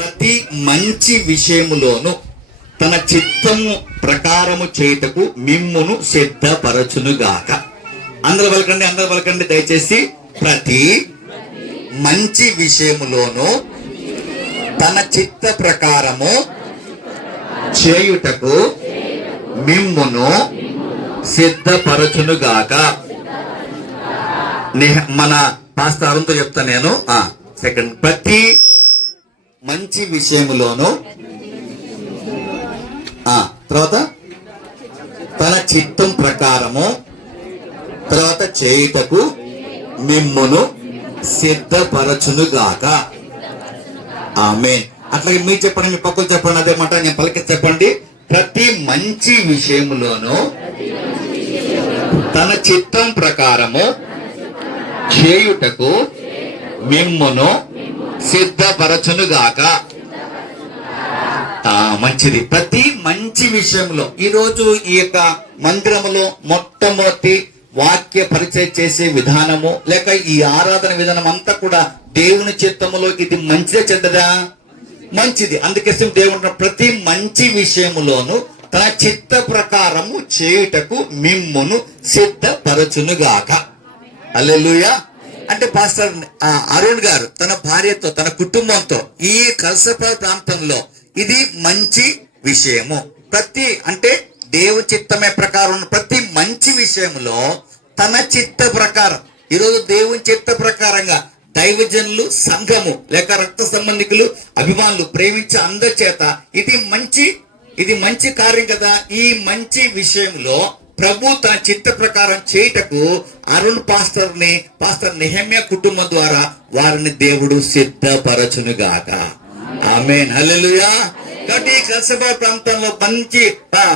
ప్రతి మంచి విషయములోను తన చిత్తము ప్రకారము చేయుటకు మిమ్మును సిద్ధపరచునుగాక. అందరూ పలకండి దయచేసి. ప్రతి మంచి విషయములోను తన చిత్త ప్రకారము చేయుటకు మిమ్మును సిద్ధపరచునుగాక. మన పాస్టర్ అరుణ్తో చెప్తా నేను. సెకండ్, ప్రతి మంచి విషయములోను తర్వాత తన చిత్తం ప్రకారము తర్వాత చేయుటకు మిమ్మును సిద్ధపరచునుగాక. ఆమేన్. అట్లాగే మీరు చెప్పండి, మీ పక్కలు చెప్పండి, అదే మాట నేను పలికి చెప్పండి. ప్రతి మంచి విషయములోను తన చిత్తం ప్రకారము చేయుటకు మిమ్మును సిద్ధపరచునుగాక. మంచిది. ప్రతి మంచి విషయంలో ఈరోజు ఈ యొక్క మందిరములో మొట్టమొదటి వాక్య పరిచయం చేసే విధానము లేక ఈ ఆరాధన విధానం అంతా కూడా దేవుని చిత్తములో ఇది మంచిదే చెడ్డదా? మంచిది. అందుకే దేవుడు ప్రతి మంచి విషయములోను తన చిత్త ప్రకారము చేయుటకు మిమ్మును సిద్ధపరచునుగాక. హల్లెలూయా. అంటే పాస్టర్ అరుణ్ గారు తన భార్యతో తన కుటుంబంతో ఈ కలసప ప్రాంతంలో ఇది మంచి విషయము. ప్రతి అంటే దేవుని చిత్తమే ప్రకారం ప్రతి మంచి విషయంలో తన చిత్త ప్రకారం ఈరోజు దేవుని చిత్త ప్రకారంగా దైవజనులు, సంఘము లేక రక్త సంబంధికులు, అభిమానులు ప్రేమించే అందరి చేత ఇది మంచి కార్యం కదా. ఈ మంచి విషయంలో ప్రభు తన చిత్త ప్రకారం చేయుటకు అరుణ్ పాస్టర్ నెహెమ్యా కుటుంబం ద్వారా వారిని దేవుడు సిద్ధపరచునుగాక. ఆమేన్. హల్లెలూయా. కాబట్టి కలసభ ప్రాంతంలో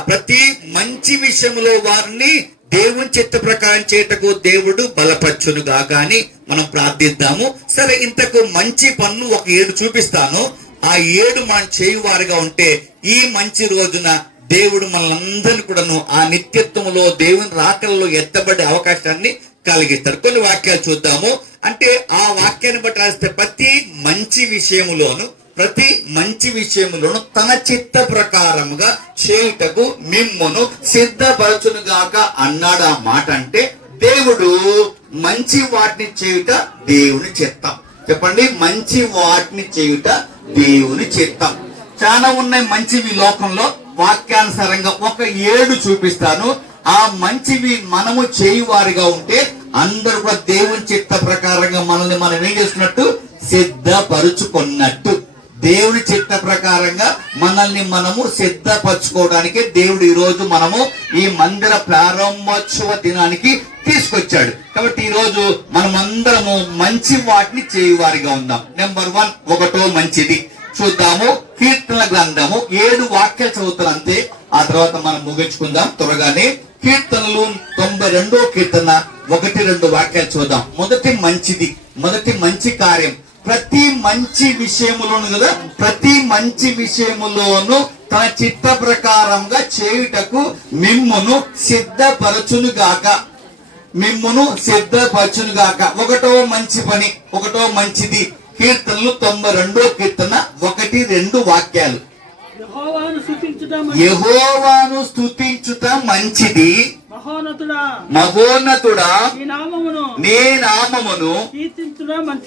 ప్రతి మంచి విషయంలో వారిని దేవుని చిత్త ప్రకారం చేయుటకు దేవుడు బలపరచునుగాక అని మనం ప్రార్థిద్దాము. సరే, ఇంతకు మంచి పనులు ఒక 7 చూపిస్తాను. ఆ 7 మనం చేయువారుగా ఉంటే ఈ మంచి రోజున దేవుడు మనందరినీ కూడాను ఆ నిత్యత్వములో దేవుని రాకల్లో ఎత్తబడే అవకాశాన్ని కలిగిస్తాడు. కొన్ని వాక్యాలు చూద్దాము. అంటే ఆ వాక్యాన్ని బట్టి రాస్తే ప్రతి మంచి విషయములోను తన చిత్త ప్రకారముగా చేయుటకు మిమ్మును సిద్ధపరచునుగాక అన్నాడు. ఆ మాట అంటే దేవుడు మంచి వాటిని చేయుట దేవుని చిత్తం. చెప్పండి, మంచి వాటిని చేయుట దేవుని చిత్తం. చాలా ఉన్నాయి మంచివి లోకంలో. వాక్యానుసారంగా ఒక 7 చూపిస్తాను. ఆ మంచివి మనము చేయువారిగా ఉంటే అందరూ కూడా దేవుని చిత్త ప్రకారంగా మనల్ని మనం ఏం చేస్తున్నట్టు సిద్ధపరుచుకున్నట్టు. దేవుని చిత్త ప్రకారంగా మనల్ని మనము సిద్ధపరచుకోవడానికి దేవుడు ఈ రోజు మనము ఈ మందిర ప్రారంభోత్సవ దినానికి తీసుకొచ్చాడు. కాబట్టి ఈ రోజు మనమందరము మంచి వాటిని చేయువారిగా ఉందాం. నెంబర్ 1, ఒకటో మంచిది చూద్దాము. కీర్తనల గ్రంథము 7 వాక్యాలు చదువుతాను అంతే. ఆ తర్వాత మనం ముగించుకుందాం త్వరగానే. కీర్తనలు 92వ కీర్తన 1-2 వాక్యాలు చూద్దాం. మొదటి మంచి కార్యం ప్రతి మంచి విషయములోను కదా, ప్రతి మంచి విషయములోను తన చిత్త ప్రకారంగా చేయుటకు మిమ్మును సిద్ధపరచునుగాక. ఒకటో మంచిది కీర్తనలు 92వ కీర్తన 1-2 వాక్యాలు. యెహోవాను స్తుతించుట మంచిది, మహోన్నతుడా నీ నామమును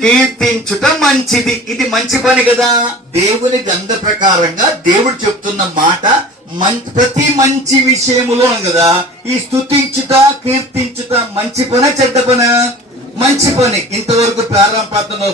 కీర్తించుట మంచిది. ఇది మంచి పని కదా. దేవుని గ్రంథ ప్రకారంగా దేవుడు చెప్తున్న మాట ప్రతి మంచి విషయములో కదా. ఈ స్తుతించుట కీర్తించుట మంచి పని చెడ్డ పని? మంచి పని. ఇంతవరకు ప్రారంభ ప్రార్థనలో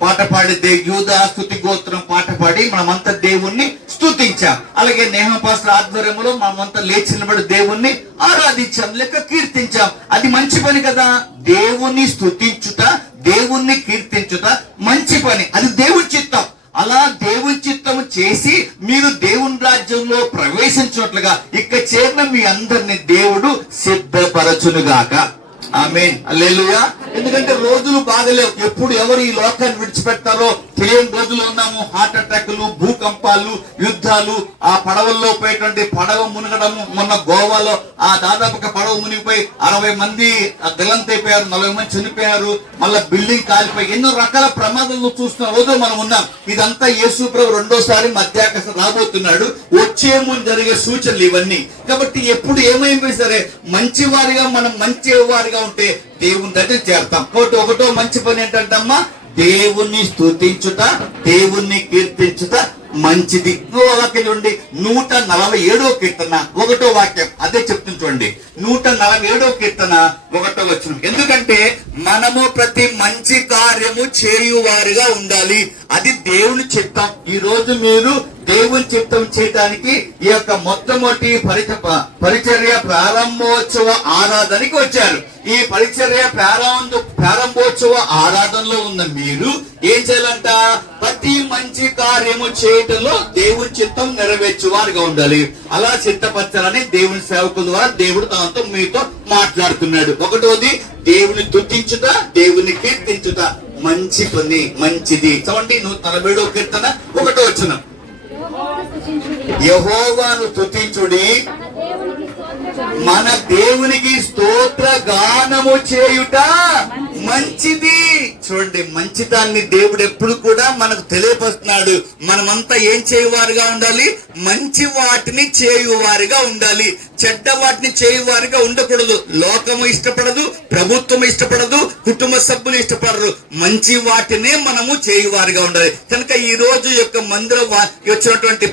పాట పాడి యూదా స్తుతి గోత్రం పాట పాడి మనమంతా దేవుణ్ణి స్తుతించాం. అలాగే నేహం పాస్టర్ ఆధ్వర్యంలో మనమంతా లేచి నిలబడి దేవుణ్ణి ఆరాధించాం లేక కీర్తించాం. అది మంచి పని కదా. దేవుణ్ణి స్తుతించుట, దేవుణ్ణి కీర్తించుట మంచి పని. అది దేవుని చిత్తం. అలా దేవుని చిత్తము చేసి మీరు దేవుని రాజ్యంలో ప్రవేశించినట్లుగా ఇక్కడ చేరిన మీ అందరిని దేవుడు సిద్ధపరచునుగాక. ఆమేన్, హల్లెలూయా. ఎందుకంటే రోజులు బాగలేవు, ఎప్పుడు ఎవరు ఈ లోకాన్ని విడిచిపెడతారో తెలియని రోజులు ఉన్నాము. హార్ట్ అటాక్లు, భూకంపాలు, యుద్ధాలు, ఆ పడవల్లో పోయేటువంటి పడవ మునగడము. మొన్న గోవాలో ఆ దాదాపుగా పడవ మునిగిపోయి 60 మంది గల్లంతైపోయారు, 40 మంది చనిపోయారు, మళ్ళా బిల్డింగ్ కాలిపోయి ఎన్నో రకాల ప్రమాదాలు చూస్తున్న రోజు మనం ఉన్నాం. ఇదంతా యేసు ప్రభు రెండోసారి మధ్యాకాశం రాబోతున్నాడు, వచ్చే ముందు జరిగే సూచనలు ఇవన్నీ. కాబట్టి ఎప్పుడు ఏమైపోయి సరే మంచి వారిగా, మనం మంచి వారిగా ఉంటే దేవుని దగ్గర చేరతాం. కాబట్టి ఒకటో మంచి పని ఏంటంటమ్మా, దేవుణ్ణి స్తుతించుట, దేవుణ్ణి కీర్తించుట మంచిది. వాక్యం చూడండి, 147వ కీర్తన 1వ వాక్యం అదే చెప్తుంది చూడండి. 147వ కీర్తన 1వ వచనం. ఎందుకంటే మనము ప్రతి మంచి కార్యము చేయువారిగా ఉండాలి, అది దేవుని చిత్తం. ఈ రోజు మీరు దేవుని చిత్తం చేయడానికి ఈ యొక్క మొట్టమొదటి పరిచర్య ప్రారంభోత్సవ ఆరాధనకి వచ్చారు. ఈ పరిచర్య ప్రారంభోత్సవ ఆరాధనలో ఉన్న మీరు ఏం చేయాలంట, ప్రతి మంచి కార్యము చేయటంలో దేవుని చిత్తం నెరవేర్చువారుగా ఉండాలి. అలా సిద్ధపరచాలని దేవుని సేవకుల ద్వారా దేవుడు తనతో మీతో మాట్లాడుతున్నాడు. ఒకటోది దేవుని స్తుతించుట, దేవుని కీర్తించుట మంచి పని, మంచిది. చూడండి 147వ కీర్తన 1వ వచనం. యెహోవాను స్తుతించుడి, మన దేవునికి స్తోత్ర గానము చేయుట మంచిది. చూడండి, మంచిదాన్ని దేవుడు ఎప్పుడు కూడా మనకు తెలియపరుస్తున్నాడు. మనమంతా ఏం చేయువారుగా ఉండాలి, మంచి వాటిని చేయువారిగా ఉండాలి, చెడ్డ వాటిని చేయువారిగా ఉండకూడదు. లోకము ఇష్టపడదు, ప్రభుత్వం ఇష్టపడదు, కుటుంబ సభ్యులు ఇష్టపడరు, మంచి వాటినే మనము చేయువారిగా ఉండాలి. కనుక ఈ రోజు యొక్క మందిరం వచ్చినటువంటి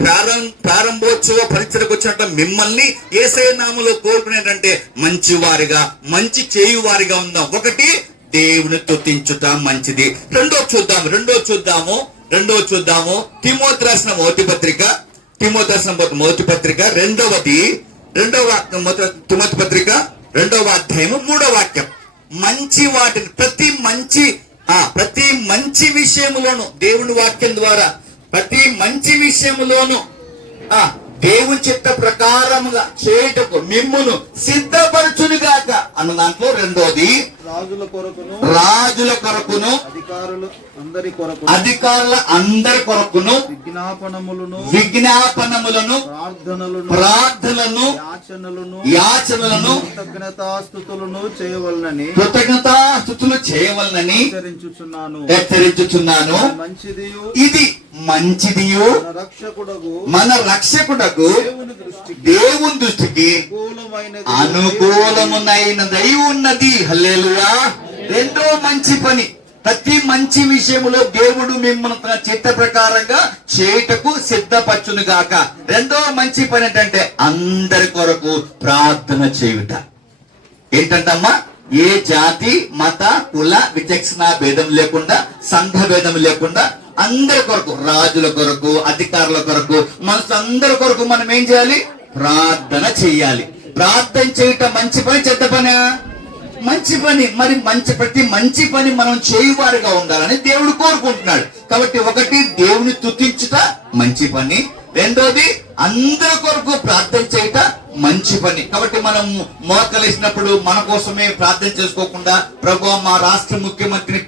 ప్రారంభోత్సవ పరిచయకు వచ్చినటువంటి మిమ్మల్ని యేసయ్య నామములో కోరుకునేటంటే మంచి వారిగా, మంచి చేయువారిగా ఉందాం. ఒకటి, దేవుని స్తుతించుట మంచిది. రెండో చూద్దాము తిమోతి రాసిన మొదటి పత్రిక, మొదటి పత్రిక రెండవ తిమోతి పత్రిక 2వ అధ్యాయము 3వ వాక్యం. మంచి వాటిని ప్రతి మంచి విషయములోను, దేవుని వాక్యం ద్వారా ప్రతి మంచి విషయములోను దేవుని చిత్త ప్రకారముగా చేయుటకు మిమ్మును సిద్ధపరచునుగాక అన్న దాంట్లో రెండోది, రాజుల కొరకును అధికారుల అందరి కొరకును విజ్ఞాపనములను ప్రార్థనలను యాచనలను కృతజ్ఞతాస్తుతులు చేయవలనని హెచ్చరించుచున్నాను. ఇది మంచిదియు మన రక్షకుడకు దేవుని దృష్టికి అనుకూలమునైనదై ఉన్నది. హల్లెలూయా. రెండో మంచి పని, ప్రతి మంచి విషయములో దేవుడు మిమ్మల్ని తన చిత్త ప్రకారంగా చేయుటకు సిద్ధపరచును గాక. రెండో మంచి పని ఏంటంటే అందరి కొరకు ప్రార్థన చేయుట. ఏంటంటమ్మా, ఏ జాతి, మత, కుల విచక్షణ భేదం లేకుండా, సంఘ భేదం లేకుండా అందరి కొరకు, రాజుల కొరకు, అధికారుల కొరకు, అందరి కొరకు మనం ఏం చేయాలి, ప్రార్థన చెయ్యాలి. ప్రార్థన చేయటం మంచి పని, చెడ్డ పని? మంచి పని. మరి ప్రతి మంచి పని మనం చేయువారుగా ఉండాలని దేవుడు కోరుకుంటున్నాడు. కాబట్టి ఒకటి, దేవుని స్తుతించుట మంచి పని. రెండోది, అందరి కొరకు ప్రార్థన చేయుట మంచి పని. కాబట్టి మనం మోకలేసినప్పుడు మన కోసమే ప్రార్థన చేసుకోకుండా, ప్రభువా మా రాష్ట్ర ముఖ్యమంత్రిని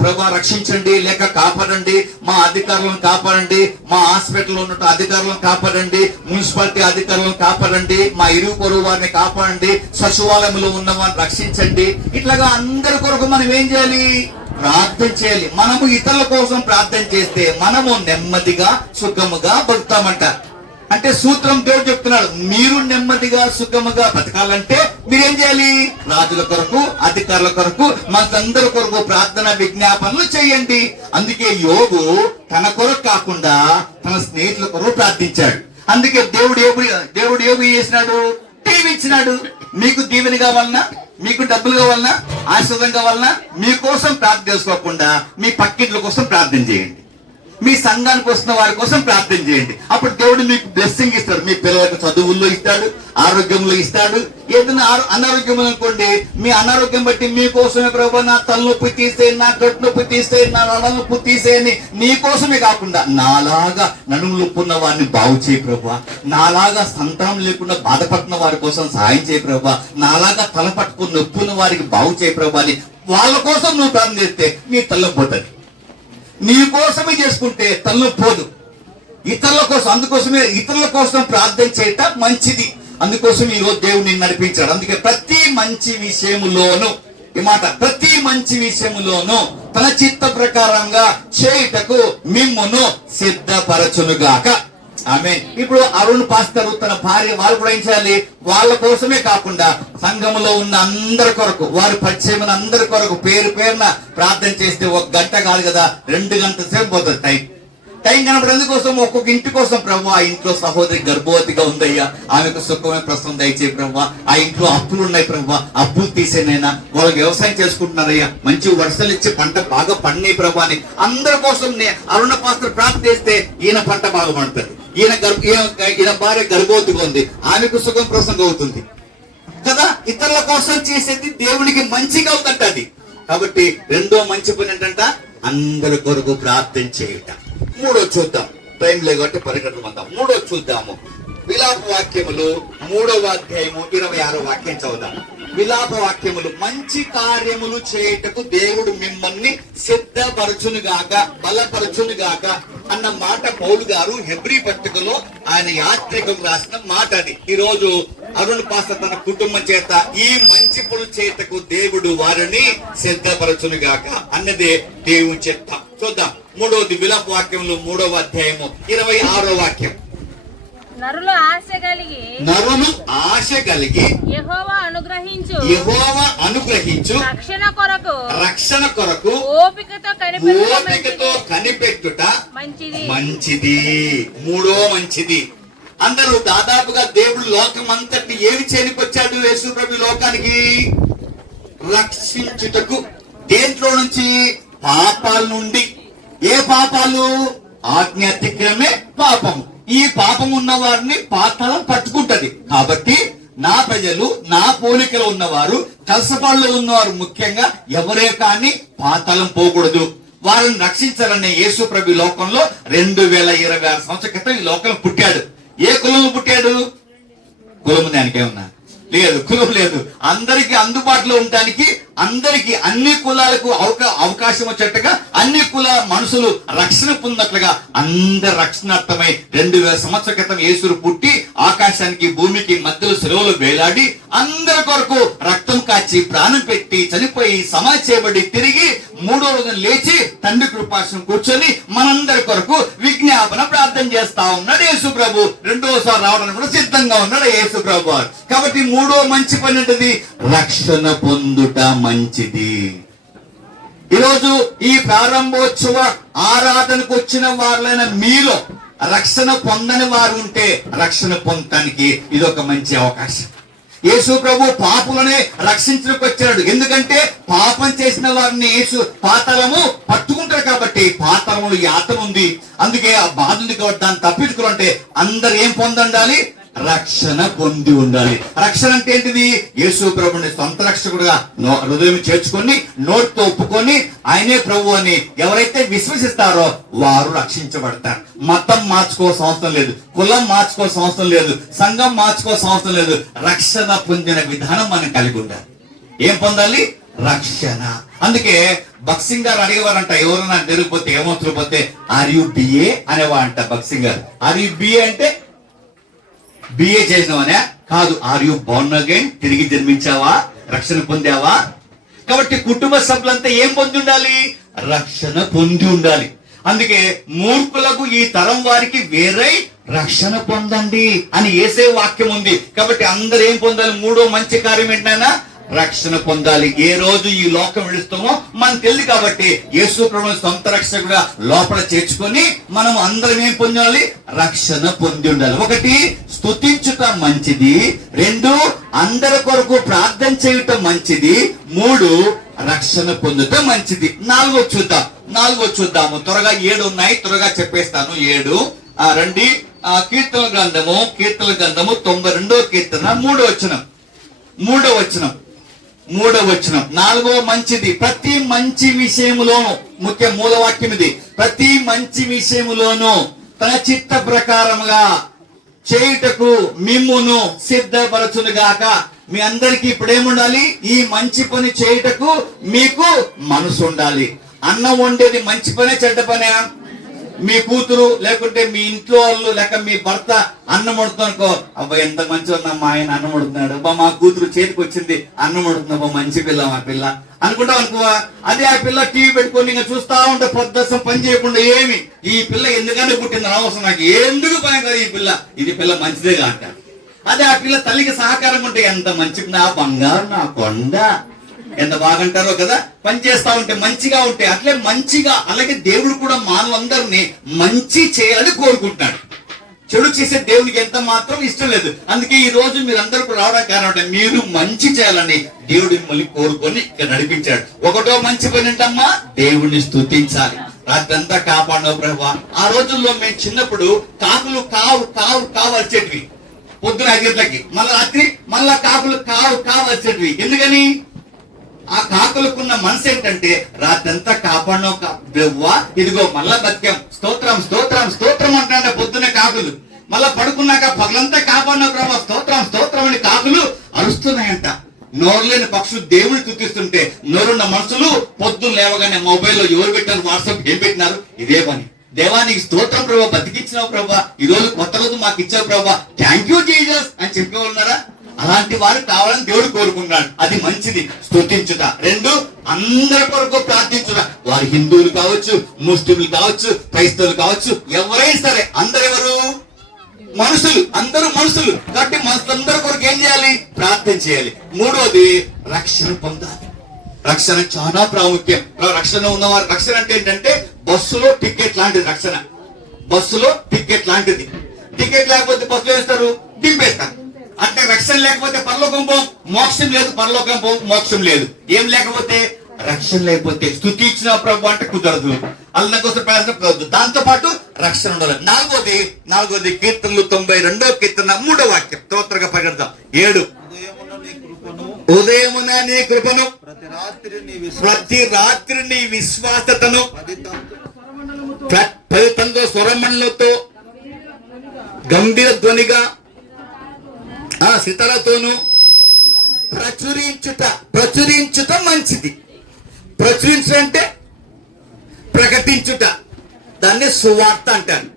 ప్రభువా రక్షించండి, లేక కాపాడండి, మా అధికారులను కాపాడండి, మా హాస్పిటల్లో ఉన్న అధికారులను కాపాడండి, మున్సిపాలిటీ అధికారులను కాపాడండి, మా ఇరుగు పొరుగు వారిని కాపాడండి, సచివాలయంలో ఉన్న వారిని రక్షించండి. ఇట్లాగా అందరి కొరకు మనం ఏం చేయాలి, ప్రార్థన చేయాలి. మనము ఇతరుల కోసం ప్రార్థన చేస్తే మనము నెమ్మదిగా సుఖముగా బతుకుతామంట. అంటే సూత్రం దేవుడు చెప్తున్నాడు, మీరు నెమ్మదిగా సుఖముగా బతకాలంటే మీరేం చేయాలి, రాజుల కొరకు, అధికారుల కొరకు, మనందరి కొరకు ప్రార్థన విజ్ఞాపనలు చేయండి. అందుకే యోగు తన కొరకు కాకుండా తన స్నేహితుల కొరకు ప్రార్థించాడు. అందుకే దేవుడు యోగు చేసినాడు, టీవీ ఇచ్చినాడు. మీకు దీవెని కావాలన్నా, మీకు డబ్బులు కావాలన్నా, ఆశీర్వాదం కావాలన్నా మీకోసం ప్రార్థన చేసుకోకుండా మీ పక్కింట్ల కోసం ప్రార్థన చేయండి. మీ సంఘానికి వస్తున్న వారి కోసం ప్రార్థన చేయండి. అప్పుడు దేవుడు మీకు బ్లెస్సింగ్ ఇస్తాడు. మీ పిల్లలకు చదువుల్లో ఇస్తాడు, ఆరోగ్యంలో ఇస్తాడు. ఏదైనా అనారోగ్యం అనుకోండి, మీ అనారోగ్యం బట్టి మీకోసమే ప్రభు నా తలనొప్పి తీసేయండి, నా కట్టు నొప్పి తీసేయండి, నా నడ నొప్పి తీసేయని నీకోసమే కాకుండా నాలాగా నడుము నొప్పి ఉన్న వారిని బాగు చేయి ప్రభు, నాలాగా సంతానం లేకుండా బాధపడుతున్న వారి కోసం సహాయం చేయి ప్రభు, నాలాగా తల పట్టుకుని నొప్పి ఉన్న వారికి బాగు చేయి ప్రభు అని వాళ్ళ కోసం నువ్వు ప్రార్థన చేస్తే నీ తలనొప్పి పోతుంది. నీ కోసమే చేసుకుంటే తలనొప్పి పోదు. ఇతరుల కోసం, అందుకోసమే ఇతరుల కోసం ప్రార్థన చేయటం మంచిది. అందుకోసం ఈ రోజు దేవుడు నిన్ను నడిపించాడు. అందుకే ప్రతి మంచి విషయములోను, ఈ మాట, ప్రతి మంచి విషయములోను తన చిత్త ప్రకారంగా చేయుటకు మిమ్మును సిద్ధపరచునుగాక. ఆమేన్. ఇప్పుడు అరుణ్ పాస్టర్ తన భార్య వాళ్ళు కూడా ఏం చేయాలి? వాళ్ళ కోసమే కాకుండా సంఘములో ఉన్న అందరి కొరకు, వారి పరిచయమైన అందరి కొరకు పేరు పేరున ప్రార్థన చేస్తే 1 గంట కాదు కదా, 2 గంటల సేపు పోతుంది టైం కనబడి. ఎందుకోసం? ఒక్కొక్క ఇంటి కోసం ప్రభు, ఆ ఇంట్లో సహోదరి గర్భవతిగా ఉందయ్యా, ఆమెకు సుఖమైన ప్రస్తుతం దయచే ప్రభు, ఆ ఇంట్లో అప్పులు ఉన్నాయి ప్రభు, అప్పులు తీసేనైనా, వాళ్ళు వ్యవసాయం చేసుకుంటున్నారయ్యా, మంచి వర్షాలు ఇచ్చే పంట బాగా పండినాయి ప్రభు అని అందరి కోసం అరుణ పాస్టర్ ప్రార్థన చేస్తే ఈయన పంట బాగా పండుతుంది, ఈయన భార్య గర్భవతిగా ఉంది, ఆమెకు సుఖం ప్రసంగం అవుతుంది కదా. ఇతరుల కోసం చేసేది దేవునికి మంచిగా ఉందంట అది. కాబట్టి రెండో మంచి పని ఏంటంట? అందరి కొరకు ప్రార్థన చేయుట. మూడో చూద్దాం, టైం లేకపోతే పరిగెట్టడం అందాం. మూడో చూద్దాము. విలాప వాక్యములు 3వ అధ్యాయము 26వ వాక్యం చదువుదాం. విలాప వాక్యములు, మంచి కార్యములు చేయుటకు దేవుడు మిమ్మల్ని సిద్ధపరచునుగాక, బలపరచునుగాక అన్న మాట పౌలు గారు హెబ్రీ పత్రికలో ఆయన యాత్రికులు రాసిన మాట అది. ఈ రోజు అరుణ్ పాస్టర్ తన కుటుంబం చేత ఈ మంచి పనులు చేయుటకు దేవుడు వారిని సిద్ధపరచునుగాక అన్నదే దేవుని చిత్తం. చూద్దాం. 3వది విలాప వాక్యములు 3వ అధ్యాయము 26వ వాక్యం. నరులు ఆశ కలిగి యెహోవా అనుగ్రహించు రక్షణ కొరకు ఓపికతో కనిపెట్టుట మంచిది. మూడో మంచిది. అందరూ దాదాపుగా దేవుడు లోకం అంతటి ఏమి చేయనికొచ్చాడు? యేసు ప్రభు లోకానికి రక్షించుటకు. దేంట్లో నుంచి? పాపాల నుండి. ఏ పాపాలు? ఆజ్ఞాతిక్రమే పాపము. ఈ పాపం ఉన్న వారిని పాతాళం పట్టుకుంటది. కాబట్టి నా ప్రజలు, నా పోలికలో ఉన్నవారు, కలసపాడులో ఉన్నవారు ముఖ్యంగా ఎవరే కానీ పాతాళం పోకూడదు. వారిని రక్షించాలనే యేసు ప్రభు లోకంలో 2026 సంవత్సరాల క్రితం ఈ లోకంలో పుట్టాడు. ఏ కులంలో పుట్టాడు? కులము దానికే ఉన్నా లేదు, కులం లేదు. అందరికి అందుబాటులో ఉండటానికి, అందరికి అన్ని కులాలకు అవకాశం వచ్చేట్టుగా, అన్ని కుల మనుషులు రక్షణ పొందినట్లుగా అందరి రక్షణార్థమై 2000 సంవత్సరాల క్రితం యేసు పుట్టి ఆకాశానికి భూమికి మధ్యలో సెలవులు వేలాడి అందరి కొరకు రక్తం కాచి ప్రాణం పెట్టి చనిపోయి సమాధి చేయబడి తిరిగి 3వ రోజున లేచి తండ్రి కృపాసనం కూర్చొని మనందరి కొరకు విజ్ఞాపన ప్రార్థన చేస్తా ఉన్నాడు యేసు ప్రభు. 2వసారి రావడానికి కూడా సిద్ధంగా ఉన్నాడు యేసు ప్రభు. కాబట్టి 3వ మంచి పని ఏంటిది? రక్షణ పొందుట మంచిది. ఈరోజు ఈ ప్రారంభోత్సవ ఆరాధనకు వచ్చిన వారులైన మీలో రక్షణ పొందని వారు ఉంటే రక్షణ పొందటానికి ఇది ఒక మంచి అవకాశం. యేసు ప్రభు పాపులనే రక్షించడానికి వచ్చాడు. ఎందుకంటే పాపం చేసిన వారిని యేసు పాతాళము పట్టుకుంటారు కాబట్టి పాతాళములో యాతన ఉంది. అందుకే ఆ బాధ ఉంది కాబట్టి దాన్ని తప్పించుకోవాలంటే అందరు ఏం పొందండాలి? రక్షణ పొంది ఉండాలి. రక్షణ అంటే ఏంటిది? యేసు ప్రభుని సొంత రక్షకుడుగా హృదయం చేర్చుకొని నోటితో ఒప్పుకొని ఆయనే ప్రభు అని ఎవరైతే విశ్వసిస్తారో వారు రక్షించబడతారు. మతం మార్చుకోవాల్సిన అవసరం లేదు, కులం మార్చుకోవాల్సిన అవసరం లేదు, సంఘం మార్చుకోవాల్సిన అవసరం లేదు. రక్షణ పొందిన విధానం మనం కలిగి ఉండాలి. ఏం పొందాలి? రక్షణ. అందుకే భక్సింగ్ గారు అడిగేవారంట, ఎవరైనా జరిగిపోతే ఏమవుతుపోతే ఆర్ యు బిఏ అనేవారంట. భక్సింగ్ గారు ఆర్ యు బిఏ అంటే బిఏ చేసినవనే కాదు, ఆర్ యు బోర్న్ అగైన్, తిరిగి జన్మించావా, రక్షణ పొందావా. కాబట్టి కుటుంబ సభ్యులంతా ఏం పొంది ఉండాలి? రక్షణ పొంది ఉండాలి. అందుకే మూర్ఖులకు ఈ తరం వారికి వేరే రక్షణ పొందండి అని యేసే వాక్యం ఉంది. కాబట్టి అందరూ ఏం పొందాలి? 3వ మంచి కార్యం ఏంటైనా రక్షణ పొందాలి. ఏ రోజు ఈ లోకం విడుస్తామో మనకు తెలియదు కాబట్టి యేసు ప్రభువుని సొంత రక్షకుగా లోపల చేర్చుకొని మనం అందరం ఏం పొందాలి? రక్షణ పొంది ఉండాలి. 1 స్తుతించుట మంచిది, 2 అందరి కొరకు ప్రార్థన చేయటం మంచిది, 3 రక్షణ పొందుట మంచిది. నాలుగో చూద్దాము. త్వరగా 7 ఉన్నాయి, త్వరగా చెప్పేస్తాను. 7 రండి. కీర్తన గ్రంథము 92వ కీర్తన 3వ వచనం. 4వ మంచిది. ప్రతి మంచి విషయములోను, ముఖ్య మూలవాక్యం ఇది, ప్రతి మంచి విషయములోను తన చిత్త ప్రకారముగా చేయుటకు మిమ్మును సిద్ధపరచునుగాక. మీ అందరికీ ఇప్పుడేముండాలి? ఈ మంచి పని చేయుటకు మీకు మనసు ఉండాలి. అన్నం వండేది మంచి పనే చెడ్డ పనే? మీ కూతురు లేకుంటే మీ ఇంట్లో వాళ్ళు లేక మీ భర్త అన్నం వండుతున్నకో, అబ్బా ఎంత మంచి మా ఆయన అన్నం వండుతున్నాడు, అబ్బా మా కూతురు చేతికి వచ్చింది అన్నం వండుతుంది, అబ్బా మంచి పిల్ల మా పిల్ల అనుకుంటాం అనుకో. అదే ఆ పిల్ల టీవీ పెట్టుకొని ఇంకా చూస్తా ఉంటే పొద్దుసం పని చేయకుండా ఏమి ఈ పిల్ల ఎందుకంటే పుట్టింది అనవసరం, నాకు ఎందుకు పని కదా ఈ పిల్ల, ఇది పిల్ల మంచిదేగా అంట. అదే ఆ పిల్ల తల్లికి సహకారం ఉంటే ఎంత మంచి, నా బంగారు నా కొండ, ఎంత బాగంటారో కదా. పని చేస్తా ఉంటే మంచిగా ఉంటే అట్లే మంచిగా. అలాగే దేవుడు కూడా మానవులందరినీ మంచి చేయాలని కోరుకుంటున్నాడు. చెడు చేసే దేవునికి ఎంత మాత్రం ఇష్టం లేదు. అందుకే ఈ రోజు మీరందరూ కూడా రావడానికి కారణం మీరు మంచి చేయాలని దేవుడు మిమ్మల్ని కోరుకొని ఇక్కడ నడిపించాడు. ఒకటో మంచి పని ఏంటమ్మా? దేవుడిని స్తుతించాలి. రాత్రి అంతా కాపాడినావు ప్రభా. ఆ రోజుల్లో మేము చిన్నప్పుడు కాకులు కావు కావు కావు వచ్చేటివి పొద్దున 5 గంటలకి, మళ్ళా రాత్రి మళ్ళా కాకులు కావు కావు వచ్చేటివి. ఎందుకని? ఆ కాకులకున్న మనసు ఏంటంటే రాత్రంతా కాపాడినావు బ్రవ్వా, ఇదిగో మళ్ళా బతికాం, స్తోత్రం స్తోత్రం స్తోత్రం అంటాంట పొద్దున్నే కాకులు. మళ్ళా పడుకున్నాక పగలంతా కాపాడినావు బ్రవ్వా, స్తోత్రం స్తోత్రం అని కాకులు అరుస్తున్నాయంట. నోరులేని పక్షులు దేవుని స్తుతిస్తుంటే నోరున్న మనుషులు పొద్దున్న లేవగానే మొబైల్లో ఎవరు పెట్టారు, వాట్సాప్ ఏం పెట్టినారు, ఇదే పని. దేవానికి స్తోత్రం ప్రభా, బతికిచ్చినావు ప్రభా, ఈ రోజు కొత్త రోజు మాకు ఇచ్చావు ప్రభా, థ్యాంక్ యూ జీసస్ అని చెప్పే ఉన్నారా? అలాంటి వారు కావాలని దేవుడు కోరుకున్నాడు. అది మంచిది, స్తుతించుట. 2 అందరి కొరకు ప్రార్థించుట. వారు హిందువులు కావచ్చు, ముస్లింలు కావచ్చు, క్రైస్తవులు కావచ్చు, ఎవరైనా సరే, అందరెవరు? మనుషులు, అందరూ మనుషులు కాబట్టి మనుషులందరి కొరకు ఏం చేయాలి? ప్రార్థన చేయాలి. 3వది రక్షణ పొందాలి. రక్షణ చాలా ప్రాముఖ్యం. రక్షణ ఉన్నవారు, రక్షణ అంటే ఏంటంటే బస్సులో టికెట్ లాంటిది. రక్షణ బస్సులో టికెట్ లాంటిది. టికెట్ లేకపోతే బస్సులో వేస్తారు, దింపేస్తారు. అంటే రక్షణ లేకపోతే పరలోకం పోం, మోక్షం లేదు. పరలోకం పోం, మోక్షం లేదు. ఏం లేకపోతే? రక్షణ లేకపోతే. స్తుతించిన ప్రభు అంటే కుదరదు, అల్ల కోసం ప్రయాసం కుదరదు. దాంతో పాటు రక్షణ ఉండాలి. 4వది కీర్తనలు 92వ కీర్తన 3వ వాక్యం. స్తోత్రంగా పరిగెడదాం. 7 ఉదయమున నీ కృపను, ప్రతి రాత్రి నీ విశ్వాసతను, 10 స్వరమండలతో గంభీర ధ్వనిగా సితారాతోను ప్రచురించుట మంచిది. ప్రచురించడం అంటే ప్రకటించుట. దాన్ని సువార్త అంటారు.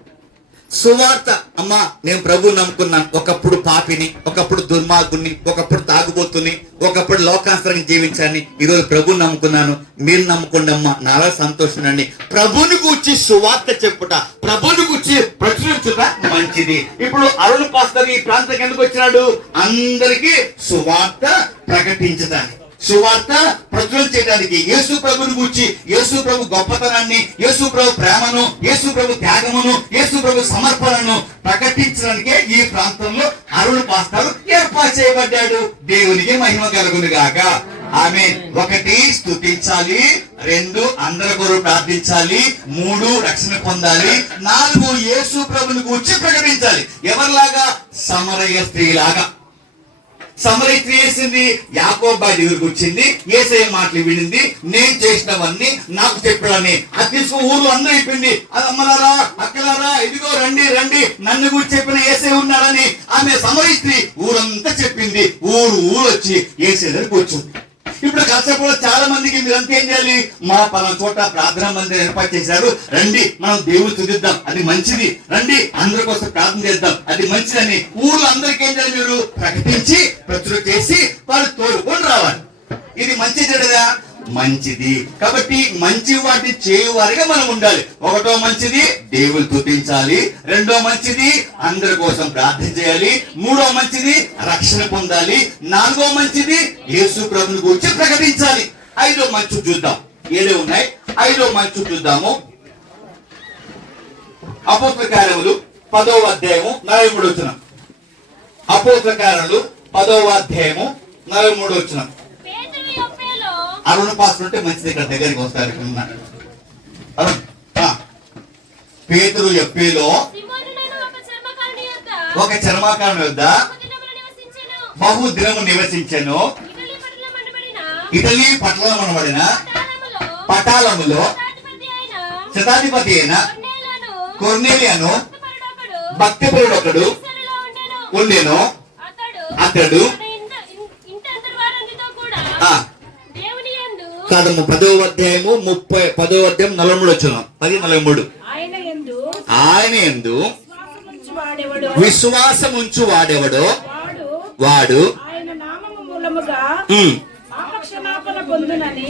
సువార్త. అమ్మా నేను ప్రభు నమ్ముకున్నాను, ఒకప్పుడు పాపిని, ఒకప్పుడు దుర్మార్గుని, ఒకప్పుడు తాగుబోతుని, ఒకప్పుడు లోకాంతరంగా జీవించాలని, ఈరోజు ప్రభు నమ్ముకున్నాను, మీరు నమ్ముకోండి అమ్మా, నాలా సంతోషండి. ప్రభుని గూర్చి సువార్త చెప్పుట, ప్రభుని గూర్చి ప్రచురించుట మంచిది. ఇప్పుడు అరుణ్ పాస్టర్ ఈ ప్రాంతానికి ఎందుకు వచ్చినాడు? అందరికీ సువార్త ప్రకటించడానికి, సువార్త ప్రచురణ చేయడానికి, యేసు ప్రభుని గూర్చి, యేసు ప్రభు గొప్పతనాన్ని, యేసు ప్రభు ప్రేమను, యేసు ప్రభు త్యాగమును, యేసు ప్రభు సమర్పణను ప్రకటించడానికే ఈ ప్రాంతంలో అరుణ్ పాస్టర్ ఏర్పాటు చేయబడ్డాడు. దేవునికి మహిమ కలుగును గాక. ఆమేన్. 1 స్తుతించాలి, 2 అందరి కొరకు ప్రార్థించాలి, 3 రక్షణ పొందాలి, 4 యేసు ప్రభుని గూర్చి ప్రకటించాలి. ఎవరిలాగా? సమరయ స్త్రీలాగా. సమరయ స్త్రీ చేసింది, యాకోబు దగ్గరకు వచ్చింది, యేసయ్య మాటలు వినింది, నేను చేసినవన్నీ నాకు చెప్పాడని అది తీసుకుని ఊర్లో అందరూ అయిపోయింది. అమ్మలారా అక్కలారా ఇదిగో రండి రండి, నన్ను గురించి చెప్పిన యేసయ్య ఉన్నాడని ఆమె సమరయ స్త్రీ ఊరంతా చెప్పింది. ఊరు వచ్చి యేసయ్య దగ్గరికి వచ్చింది. ఇప్పుడు కాసేపు చాలా మందికి మీరంతా ఏం చేయాలి? మా పలానా చోట ప్రార్థనా మందిరం ఏర్పాటు చేశారు, రండి మనం దేవుడు తుదిద్దాం, అది మంచిది, రండి అందరి కోసం ప్రార్థన చేద్దాం, అది మంచిదని ఊర్లో అందరికీ ఏం చేయాలి? మీరు ప్రకటించి ప్రచురణ చేసి వాళ్ళు తోడుకొని రావాలి. ఇది మంచి చెడుగా? మంచిది. కాబట్టి మంచి వాటిని చేయువారిగా మనం ఉండాలి. 1వ మంచిది దేవుని స్తుతించాలి, 2వ మంచిది అందరి కోసం ప్రార్థన చేయాలి, 3వ మంచిది రక్షణ పొందాలి, 4వ మంచిది యేసు ప్రభుని గురించి ప్రకటించాలి. 5వ మంచి చూద్దాం. 7 ఉన్నాయి, 5వ మంచి చూద్దాము. అపోస్తల కార్యములు 10వ అధ్యాయము 43వ వచనం. అపోస్తల కార్యములు 10వ అధ్యాయము 43వ వచనం. అరుణ పాత్ర ఉంటే మంచిది, ఇక్కడ దగ్గరికి వస్తారు. అరుణ్, పేతురు ఎప్పిలో ఒక చర్మకారుని యొద్ద బహు దినము నివసించెను. ఇటలీ పట్టణమనబడిన పటాలములో శతాధిపతి అయిన కొర్నేలియను భక్తిపరుడు ఒకడు ఉండెను. అతడు కాదమ్మ 10వ అధ్యాయము 10వ అధ్యాయం 43 10:43. ఆయన యందు విశ్వాసం ఉంచు వాడెవడో వాడు ఆయన నామము మూలముగా పాపక్షమాపణ పొందునని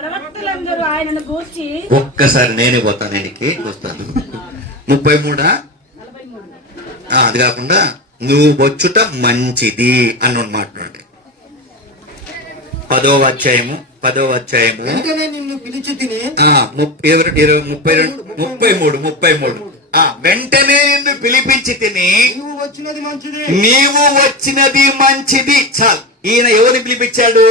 ప్రవక్తలందరూ ఆయనను గూర్చి. ఒక్కసారి నేనే పోతాను, నేను చూస్తాను. 33 అది కాకుండా నువ్వు వచ్చుట మంచిది అని మాట్లాడండి. 10వ అధ్యాయము వెంటనే నిన్ను పిలిచి తిని 33 వెంటనే నిన్ను పిలిపించి తిని నీవు వచ్చినది మంచిది. చాలు. ఈయన ఎవరిని పిలిపించాడు?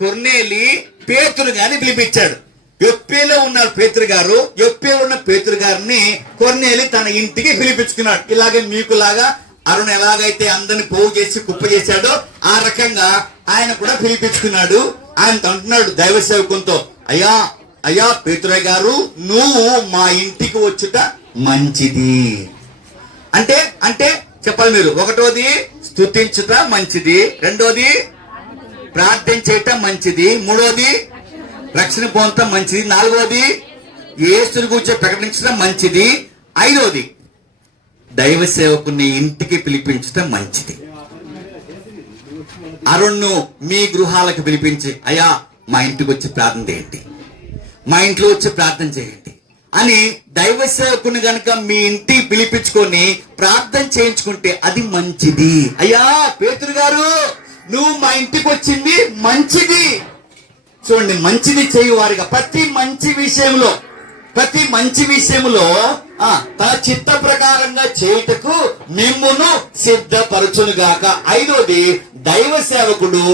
కొర్నేలి పేతురు గారిని పిలిపించాడు. యొప్పేలో ఉన్నారు పేతురు గారు. యొప్పేలో ఉన్న పేతురు గారిని కొర్నేలి తన ఇంటికి పిలిపించుకున్నాడు. ఇలాగే మీకులాగా అరుణ్ ఎలాగైతే అందరిని పోగు చేసి కుప్ప చేశాడో ఆ రకంగా ఆయన కూడా పిలిపించుకున్నాడు. ఆయన అంటున్నాడు దైవ సేవకునితో, అయ్యా పేతురయ్య గారు, నువ్వు మా ఇంటికి వచ్చుట మంచిది. అంటే అంటే చెప్పాలి మీరు. ఒకటోది స్తుతించుట మంచిది, రెండోది ప్రార్థన చేయటం మంచిది, మూడోది రక్షణ పొందటం మంచిది, నాలుగోది యేసుని గురించి ప్రకటించడం మంచిది, ఐదోది దైవ సేవకుని ఇంటికి పిలిపించడం మంచిది. అరుణ్ను మీ గృహాలకు పిలిపించి, అయ్యా మా ఇంటికి వచ్చి ప్రార్థన చేయండి, మా ఇంట్లో వచ్చి ప్రార్థన చేయండి అని దైవ సేవకుని గనక మీ ఇంటికి పిలిపించుకొని ప్రార్థన చేయించుకుంటే అది మంచిది. అయ్యా పేతురు గారు, నువ్వు మా ఇంటికి వచ్చింది మంచిది. చూడండి, మంచిది చేయువారిగా ప్రతి మంచి విషయంలో తన చిత్త ప్రకారంగా చేయుటకు మిమ్మును సిద్ధపరచును గాక. ఐదోది దైవ సేవకుడు,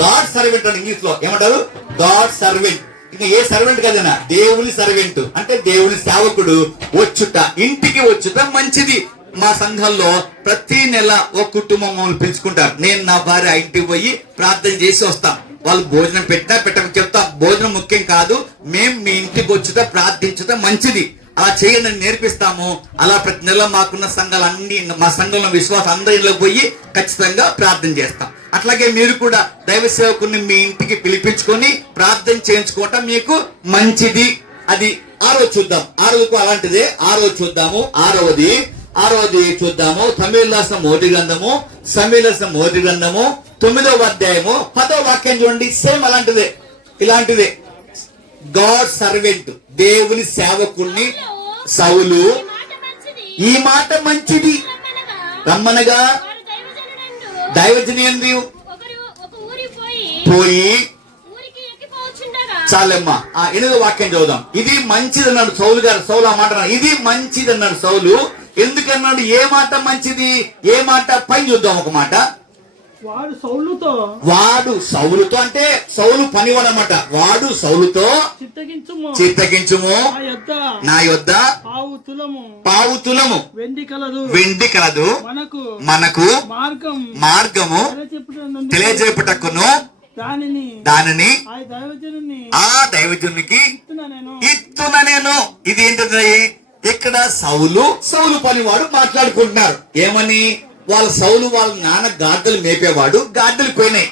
గాడ్ సర్వెంట్ అని ఇంగ్లీష్ లో ఏమంటారు? God servant. ఇంకా ఏ సర్వెంట్ కదనా, దేవుని సర్వెంట్ అంటే దేవుని సేవకుడు వచ్చుట, ఇంటికి వచ్చుట మంచిది. మా సంఘంలో ప్రతి నెల ఒక కుటుంబం మమ్మల్ని పిలుచుకుంటారు. నేను నా భార్య ఇంటికి పోయి ప్రార్థన చేసి వస్తాం. వాళ్ళు భోజనం పెట్టినా పెట్టక చెప్తా, భోజనం ముఖ్యం కాదు, మేము మీ ఇంటికి వచ్చుట ప్రార్థించుట మంచిది, అలా చేయండి నేర్పిస్తాము. అలా ప్రతి నెల మాకున్న సంఘాలు అన్ని, మా సంఘంలో విశ్వాసం అందరిలో పోయి ఖచ్చితంగా ప్రార్థన చేస్తాం. అట్లాగే మీరు కూడా దైవ సేవకుని మీ ఇంటికి పిలిపించుకొని ప్రార్థన చేయించుకోవటం మీకు మంచిది. అది ఆరోజు చూద్దాం. ఆరోజుకు అలాంటిదే. ఆరోజు చూద్దాము. ఆరోది చూద్దాము. సమూయేలు రాసిన మొదటి గ్రంథము 9వ అధ్యాయము 10వ వాక్యం చూడండి. సేమ్ అలాంటిదే, ఇలాంటిదే. గాడ్ సర్వెంట్, దేవుని సేవకుణ్ణి సౌలు ఈ మాట మంచిది రమ్మనగా దైవజనుడు పోయి చాలమ్మా 8వ వాక్యం చదువుదాం. ఇది మంచిది అన్నాడు సౌలు గారు. సౌలు ఆ మాట ఇది మంచిది అన్నాడు సౌలు. ఎందుకన్నాడు? ఏ మాట మంచిది, ఏ మాట? పైన చూద్దాం ఒక మాట. వాడు సౌలుతో అంటే సౌలు పనివాడు అన్నమాట. వాడు సౌలుతో చిత్తగించుము నా యొద్ద పావు తులము వెండి కలదు, మనకు మార్గము తెలియజేపుటకును దానిని ఆ దైవజనునికి ఇస్తున్నా నేను. ఇది ఏంటది? ఇక్కడ సౌలు పనివాడు మాట్లాడుకుంటున్నారు. ఏమని? వాళ్ళ సౌలు వాళ్ళ నాన్న గాడిదలు మేపేవాడు. గాడిదలు పోయినాయి.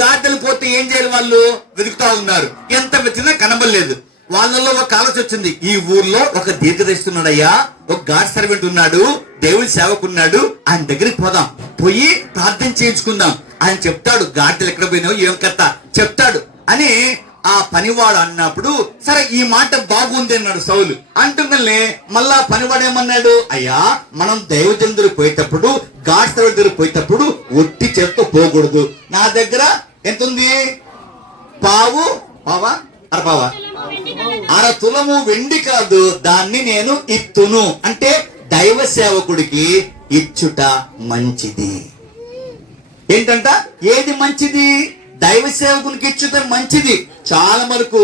గాడిదలు పోతే ఏం చేయాలి? వాళ్ళు వెతుకుతా ఉన్నారు. ఎంత వెతికినా కనబడలేదు. వాళ్ళలో ఒక ఆలోచన వచ్చింది, ఈ ఊర్లో ఒక దీర్ఘదర్శిస్తున్నాడయ్యా, ఒక గాడ్ సర్వెంట్ ఉన్నాడు, దేవుడి సేవకున్నాడు, ఆయన దగ్గరికి పోదాం, పోయి ప్రార్థన చేయించుకుందాం. ఆయన చెప్తాడు గాడిదలు ఎక్కడ పోయినావు, ఏం కథ చెప్తాడు అని ఆ పనివాడు అన్నప్పుడు, సరే ఈ మాట బాగుంది అన్నాడు సౌలు. అంటుందలే మళ్ళా పనివాడు ఏమన్నాడు? అయ్యా మనం దైవజనుడు పోయేటప్పుడు, గాడ్ సర్వెంట్ పోయేటప్పుడు ఒట్టి చేత్తో పోకూడదు. నా దగ్గర ఎంత ఉంది? అర తులము వెండి కాదు, దాన్ని నేను ఇత్తును. అంటే దైవ సేవకుడికి ఇచ్చుట మంచిది. ఏంటంట? ఏది మంచిది? దైవ సేవకునికి ఇచ్చుట మంచిది. చాలా వరకు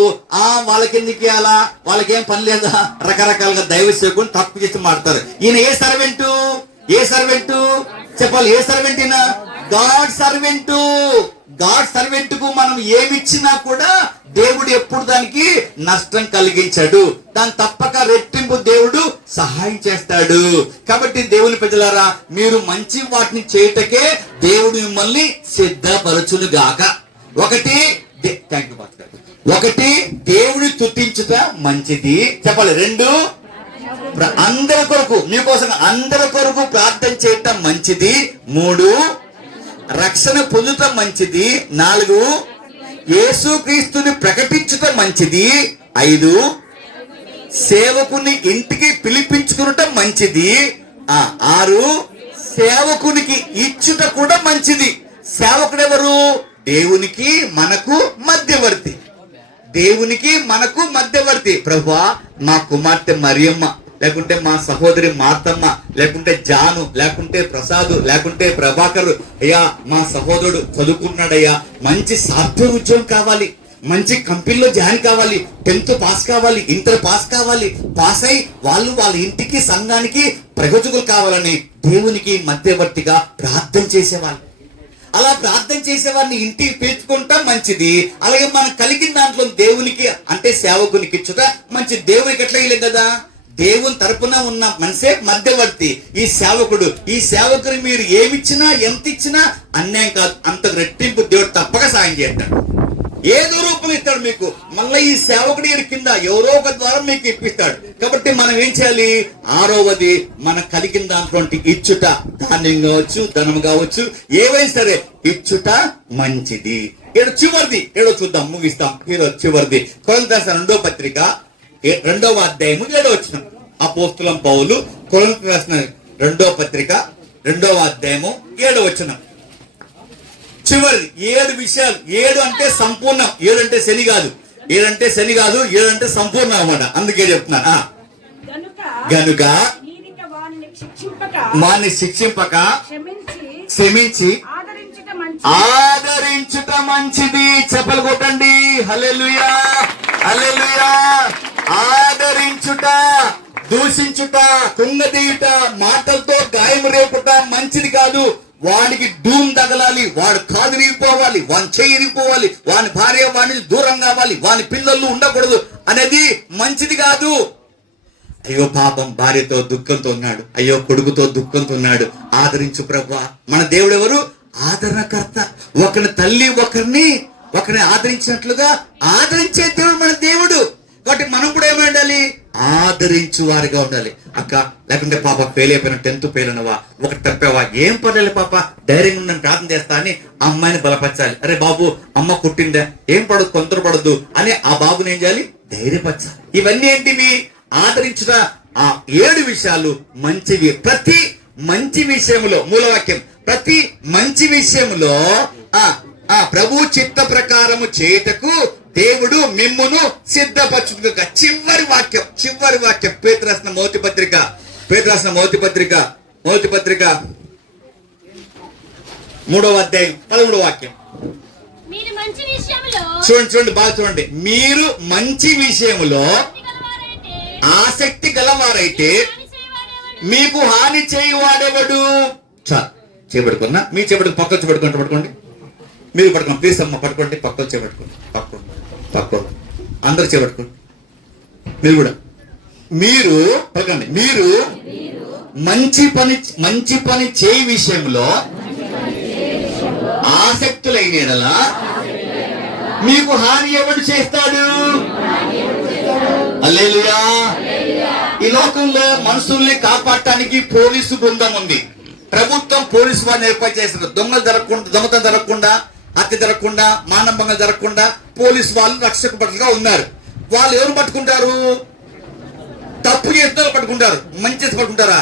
వాళ్ళకి ఎందుకు ఇవ్వాలా, వాళ్ళకేం పని లేదా, రకరకాలుగా దైవ సేవకుని తప్పు చేసి మాడతారు. ఈయన ఏ సర్వెంటు చెప్పాలి, ఏ సర్వెంట్ ఈయన? God servant. గాడ్ సర్వెంట్ కు మనం ఏమిచ్చినా కూడా దేవుడు ఎప్పుడు దానికి నష్టం కలిగించాడు, దాని తప్పక రెట్టింపు దేవుడు సహాయం చేస్తాడు. కాబట్టి దేవుని ప్రజలారా, మీరు మంచి వాటిని చేయటకే దేవుడు మిమ్మల్ని సిద్ధపరచును గాక. ఒకటి దేవుడి స్తుతించుట మంచిది చెప్పాలి. 2 అందరి కొరకు, మీకోసం అందరి కొరకు ప్రార్థన చేయటం మంచిది. 3 రక్షణ పొందుటం మంచిది. 4 యేసుక్రీస్తుని ప్రకటించటం మంచిది. 5 సేవకుని ఇంటికి పిలిపించుకునటం మంచిది. 6 సేవకునికి ఇచ్చుట కూడా మంచిది. సేవకుడు ఎవరు? దేవునికి మనకు మధ్యవర్తి. దేవునికి మనకు మధ్యవర్తి. ప్రభువా, మా కుమార్తె మరియమ్మ, లేకుంటే మా సహోదరి మార్తమ్మ, లేకుంటే జాను, లేకుంటే ప్రసాద్, లేకుంటే ప్రభాకర్, అయ్యా మా సహోదరుడు చదువుకున్నాడయ్యా, మంచి సాఫ్ట్వేర్ ఉద్యోగం కావాలి, మంచి కంపెనీలో జాయిన్ కావాలి, 10th పాస్ కావాలి, ఇంటర్ పాస్ కావాలి, పాస్ అయి వాళ్ళ ఇంటికి సంఘానికి ప్రయోజకులు కావాలని దేవునికి మధ్యవర్తిగా ప్రార్థన చేసేవాళ్ళు. అలా ప్రార్థన చేసేవాడిని ఇంటికి పిలుచుకుంటాం మంచిది. అలాగే మనం కలిగిన దాంట్లో దేవునికి అంటే సేవకునికి ఇచ్చుట మంచిది. దేవునికి ఎట్లా ఇవ్వలేదు కదా, దేవుని తరపున ఉన్న మనిషే మధ్యవర్తి. ఈ సేవకుని మీరు ఏమిచ్చినా ఎంత ఇచ్చినా అన్యాయం కాదు, అంత రెట్టింపు దేవుడు తప్పక సాయం చేస్తాడు. ఏదో రూపం ఇస్తాడు మీకు. మళ్ళీ ఈ సేవకుడి కింద ఎవరో ఒక ద్వారా మీకు ఇప్పిస్తాడు. కాబట్టి మనం ఏం చేయాలి? 6వది మన కలిగిన దాంట్లో ఇచ్చుట, ధాన్యం కావచ్చు, ధనం కావచ్చు, ఏవైనా సరే ఇచ్చుట మంచిది. చివరిది చూద్దాం, ముగిస్తాం. చివరిది కొరింథీయులకు రాసిన 2వ పత్రిక 2వ అధ్యాయము 7వ వచనం. అపోస్తలుడైన పౌలు కొరింథీయులకు రాసిన 2వ పత్రిక 2వ అధ్యాయము 7వ వచనం. చివరి 7 విషయాలు. 7 అంటే సంపూర్ణం. 7 అంటే శని కాదు, 7 అంటే శని కాదు, 7 అంటే సంపూర్ణం అన్నమాట. అందుకే చెప్తున్నా. గనుక వాణ్ణి శిక్షింపక క్షమించి ఆదరించుట మంచిది. చెప్పలు కొట్టండి. హల్లెలూయా, హల్లెలూయా. ఆదరించుట, దూషించుట, కుంగదీయుట, మాటలతో గాయం రేపుట మంచిది కాదు. వాడికి డూమ్ తగలాలి, వాడు కాదు ఇరిగిపోవాలి, వాని చెయ్యి ఇరిగిపోవాలి, వాని భార్య వాడిని దూరం కావాలి, వాని పిల్లలు ఉండకూడదు అనేది మంచిది కాదు. అయ్యో పాపం, భార్యతో దుఃఖంతో ఉన్నాడు, అయ్యో కొడుకుతో దుఃఖంతో ఉన్నాడు, ఆదరించు ప్రభువా. మన దేవుడు ఎవరు? ఆదరణకర్త. ఒకరి తల్లి ఒకరిని ఆదరించినట్లుగా ఆదరించే దేవుడు మన దేవుడు. కాబట్టి మనం కూడా ఏమండాలి? ఆదరించు వారిగా ఉండాలి. అక్క, లేకుంటే పాప ఫెయిల్ అయిపోయిన, 10th ఫెయిల్ అయినవా, ఒకటి తప్పావా, ఏం పర్లేదు పాప, ధైర్యంగా ఉందని ప్రార్థన చేస్తా అని అమ్మాయిని బలపరచాలి. అరే బాబు, అమ్మ కుట్టిందా, ఏం పడదు, తొందరపడద్దు అని ఆ బాబుని ఏం చేయాలి? ధైర్యపరచాలి. ఇవన్నీ ఏంటివి? ఆదరించుట. 7 విషయాలు మంచివి. ప్రతి మంచి విషయంలో, మూలవాక్యం, ప్రతి మంచి విషయంలో ప్రభు చిత్త ప్రకారము చేయుటకు దేవుడు మిమ్మును సిద్ధపరచుగా. చివరి వాక్యం పేతురు రాసిన మొదటి పత్రిక 3వ అధ్యాయం 13వ వాక్యం. చూడండి బాగా చూడండి. మీరు మంచి విషయములో ఆసక్తి గలవారైతే మీకు హాని చేయువాడెవడు? చేపడుకున్నా, మీ చేపడుకు పక్క పట్టుకోండి, మీరు పట్టుకోండి ప్లీజ్ అమ్మ, పట్టుకోండి, పక్కన చేపట్టుకోండి, పక్క అందరు చేపట్టుకోండి. మీరు కూడా మీరు పలకండి. మీరు మంచి పని చేయి విషయంలో ఆసక్తులైన యెడల మీకు హాని ఎవడు చేస్తాడు? హల్లెలూయా. ఈ లోకంలో మనుషుల్ని కాపాడటానికి పోలీసు బృందం ఉంది. ప్రభుత్వం పోలీసు వారిని ఏర్పాటు చేస్తారు. దొంగతనం జరగకుండా, హత్య జరగకుండా, మానభంగం జరగకుండా పోలీసు వాళ్ళు రక్షక భటులుగా ఉన్నారు. వాళ్ళు ఎవరు పట్టుకుంటారు? తప్పు చేసిన పట్టుకుంటారు. మంచి చేసి పట్టుకుంటారా?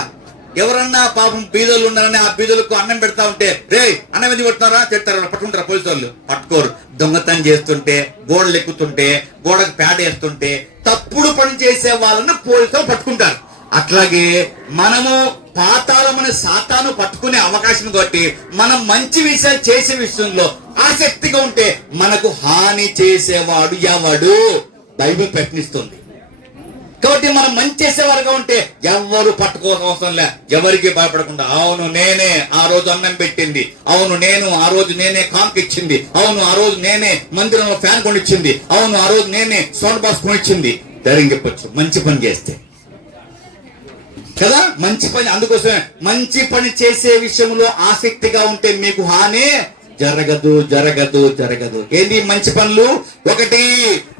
ఎవరన్నా పాపం బీదలు ఉన్నారని ఆ బీదలకు అన్నం పెడతా ఉంటే, రే అన్నం ఎందుకు పెడుతున్నారా, తిడతారా, పట్టుకుంటారా? పోలీసు వాళ్ళు పట్టుకోరు. దొంగతనం చేస్తుంటే, గోడలు ఎక్కుతుంటే, గోడకు పేడ వేస్తుంటే, తప్పుడు పని చేసే వాళ్ళను పోలీసులు పట్టుకుంటారు. అట్లాగే మనము పాతాళమనే సాతాను పట్టుకునే అవకాశం కాబట్టి మనం మంచి విషయాలు చేసే విషయంలో ఆసక్తిగా ఉంటే మనకు హాని చేసేవాడు ఎవడు? బైబిల్ ప్రశ్నిస్తుంది. కాబట్టి మనం మంచి చేసేవారుగా ఉంటే ఎవరు పట్టుకోవాల్సిన అవసరం లే, ఎవరికి భయపడకుండా అవును నేనే ఆ రోజు అన్నం పెట్టింది, అవును నేను ఆ రోజు నేనే కాంక్ ఇచ్చింది, అవును ఆ రోజు నేనే మందిరంలో ఫ్యాన్ కొనిచ్చింది, అవును ఆ రోజు నేనే సౌండ్ బాక్స్ కొనిచ్చింది ధైర్యం చెప్పొచ్చు మంచి పని చేస్తే కదా. మంచి పని, అందుకోసమే మంచి పని చేసే విషయంలో ఆసక్తిగా ఉంటే మీకు హాని జరగదు జరగదు జరగదు. ఏంది మంచి పనులు? 1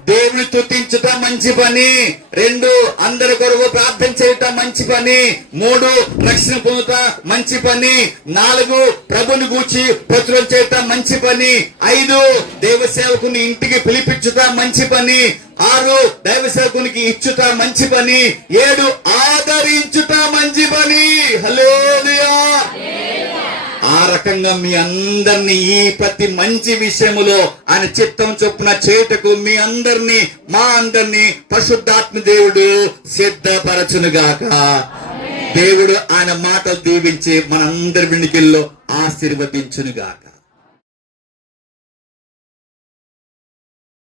దేవుని స్తుతించుట మంచి పని, 2 అందరి కొరకు ప్రార్థన చేయుట మంచి పని, 3 రక్షణ పొందుట మంచి పని, 4 ప్రభుని గూర్చి ప్రచురణ చేయుట మంచి పని, 5 దైవ సేవకుని ఇంటికి పిలిపించుట మంచి పని, 6 దైవ సేవకునికి ఇచ్చుట మంచి పని, 7 ఆదరించుట మంచి పని. హల్లెలూయా. ఆ రకంగా మీ అందరినీ ఈ ప్రతి మంచి విషయములో ఆయన చిత్తం చొప్పున చేయుటకు మీ అందరినీ మా అందరినీ పరిశుద్ధాత్మ దేవుడు సిద్ధపరచునుగాక. దేవుడు ఆయన మాటలు దీవించి మనందరి వినికిల్లో ఆశీర్వదించునుగాక.